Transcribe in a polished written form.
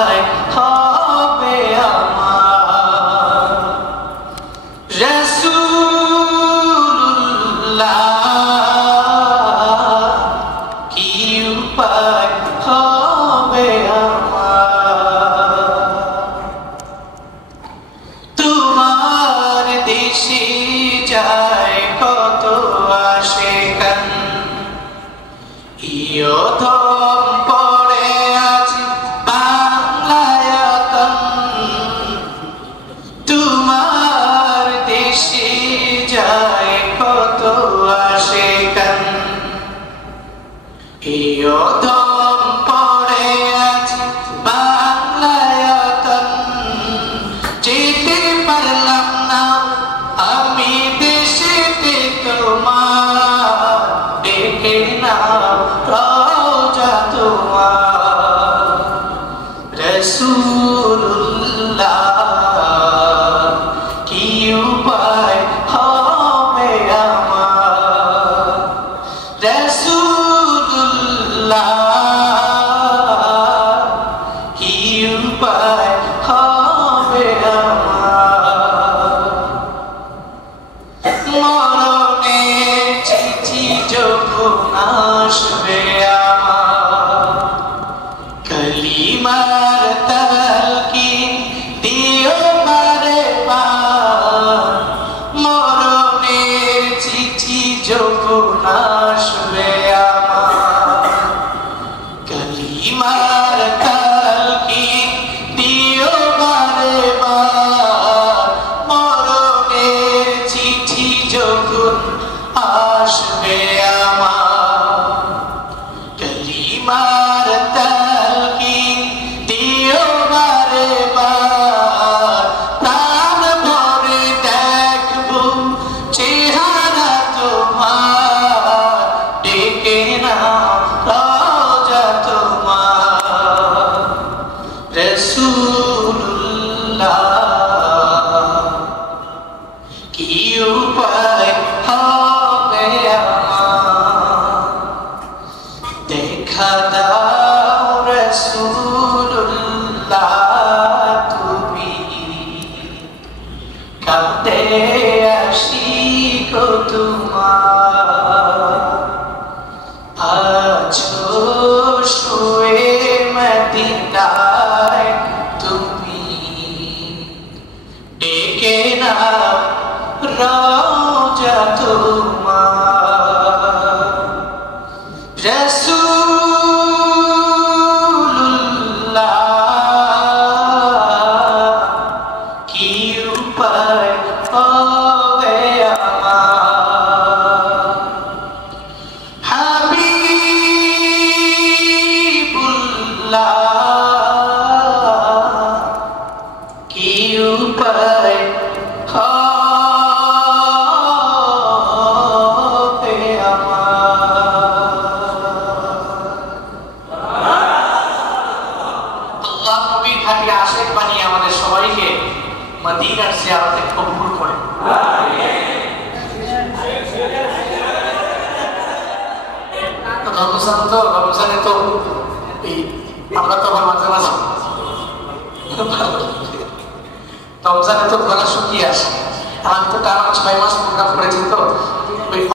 উপায় হবে আমার রাসূলুল্লাহ কি উপায় হবে আমার তোমার দেশে যায় কত আশিকান ইয়তম পড়ে আছে বাংলায়তন তোমার দেশে যায় কত আশিকান ইয়তম পড়ে আছে বাংলায়তন যেতে পারলাম না আমি দেশেতে তোমার ডেকে নাও রওজা তোমার রাসূলুল্লাহ কি উপায় হবে আমার রাসূলুল্লাহ কি উপায় হবে আমার মরণের চিঠি যখন আসবে আমার কালিমার তালকিন দিও বারে বার মরণের চিঠি যখন আসবে আমার কালিমার তালকিন দিও বারে বার মরণের চিঠি যখন আসবে আমার কালিমার তালকিন দিও বারে বার প্রাণ ভরে দেখবো চেহারা তোমার ডেকে নাও রওজা তোমার রাসূলুল্লাহ কি উপায় হবে আমার দেখা দাও রাসূলুল্লাহ তুমি কাঁদে আশিক তোমার আছো শুয়ে মদিনায় তুমি ডেকে নাও রওজা তোমার রাসূলুল্লাহ কি উপায় হবে আমার হাবিবুল্লাহ কি উপায় হবে আল্লাহ নবীর খাঁটি আশিক বানিয়ে আমাদের সবাইকে মদিনার জিয়ারতে কবুল করে রমজানে তো আমরা তো আবার মাঝে মাঝে রমজানে তো গলা শুকিয়ে আসে আমি তো টানা 6 মাস প্রোগ্রাম করেছি তো